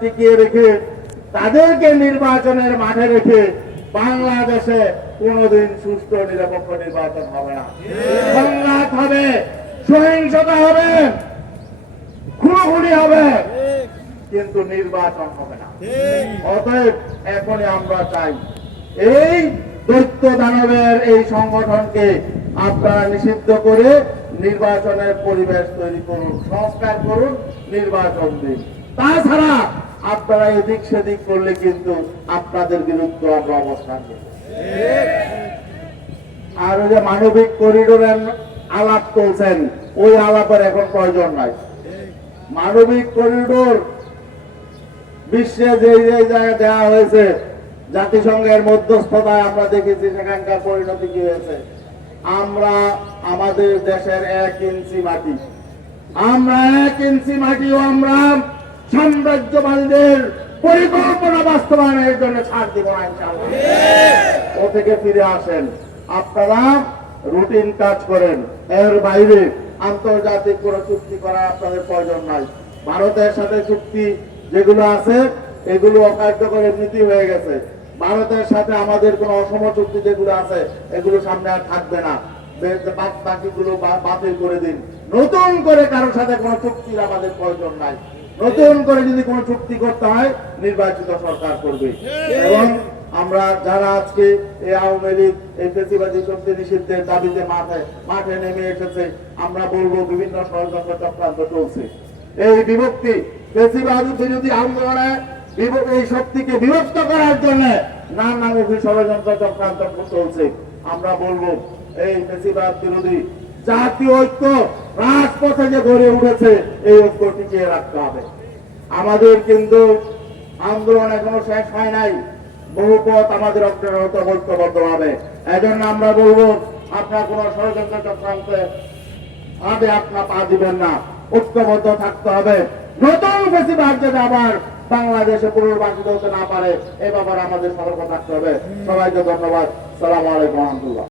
টিকিয়ে রেখে তাদেরকে নির্বাচনের মাঠে রেখে বাংলাদেশে কোনোদিন সুষ্ঠু নিরপেক্ষ নির্বাচন হবে না। সংঘাত হবে, সহিংসতা হবে, খুনোখুনি হবে, কিন্তু নির্বাচন হবে না। অতএব এখনই আমরা চাই এই দৈত্য দানবের এই সংগঠনকে আপনারা নিষিদ্ধ করে নির্বাচনের পরিবেশ তৈরি করুন, সংস্কার করুন, নির্বাচন দিন। তাছাড়া আপনারা এদিক সেদিক করলে কিন্তু আপনাদের বিরুদ্ধে আমরা অবস্থান নেব। আর ওই যে মানবিক করিডোরের আলাপ চলছেন, ওই আলাপের এখন প্রয়োজন নাই। মানবিক করিডোর বিশ্বে যে জায়গায় দেওয়া হয়েছে, জাতিসংঘের মধ্যস্থতায় আমরা দেখেছি সেখানকার পরিণতি কি হয়েছে। আমরা আমাদের দেশের 1 ইঞ্চি মাটি, আমরা 1 ইঞ্চি মাটিও আমরা সাম্রাজ্যবাদীদের পরিকল্পনা বাস্তবায়নের জন্য ছাড় দিব না ইনশাআল্লাহ। ও থেকে ফিরে আসেন, আপনারা রুটিন কাজ করেন, এর বাইরে আন্তর্জাতিক কোন চুক্তি করা আপনাদের প্রয়োজন নাই। ভারতের সাথে চুক্তি যেগুলো আছে এগুলো অকার্যকর এমনিতেই হয়ে গেছে। ভারতের সাথে আমাদের কোন অসম চুক্তি যেগুলো আছে এগুলো সামনে আর থাকবে না, বাকিগুলো বাতিল করে দিন। নতুন করে কারোর সাথে কোনো চুক্তির আমাদের প্রয়োজন নাই। নতুন করে যদি কোনো চুক্তি করতে হয় নির্বাচিত সরকার করবে। এবং আমরা যারা আজকে এই আওয়ামী লীগ এই ফ্যাসিবাদী শক্তি নিষিদ্ধের দাবিতে মাঠে নেমে এসেছে, আমরা বলবো বিভিন্ন ষড়যন্ত্র চক্রান্ত চলছে। এই বিভক্তি ফ্যাসিবাদ বিরোধী আন্দোলনে এই শক্তিকে বিভক্ত করার জন্য নানামুখী ষড়যন্ত্র চক্রান্ত চলছে। আমরা বলবো এই ফ্যাসিবাদ বিরোধী জাতীয় ঐক্য রাজপথে যে গড়ে উঠেছে, এই ঐক্য টিকিয়ে রাখতে হবে। আমাদের কিন্তু আন্দোলন এখনো শেষ হয় নাই, বহু পথ আমাদের অগ্রসর ঐক্যবদ্ধ হবে। এজন্য আমরা বলবো আপনার কোন ষড়যন্ত্র চক্রান্তে আপনার পা দিবেন না, ঐক্যবদ্ধ থাকতে হবে। নতুন ফ্যাসিবাদ যাতে আবার বাংলাদেশে পুনর্বাসিত হতে না পারে এ ব্যাপারে আমাদের সতর্ক থাকতে হবে। সবাইকে ধন্যবাদ। সালামু আলাইকুম ওয়া রাহমাতুল্লাহ।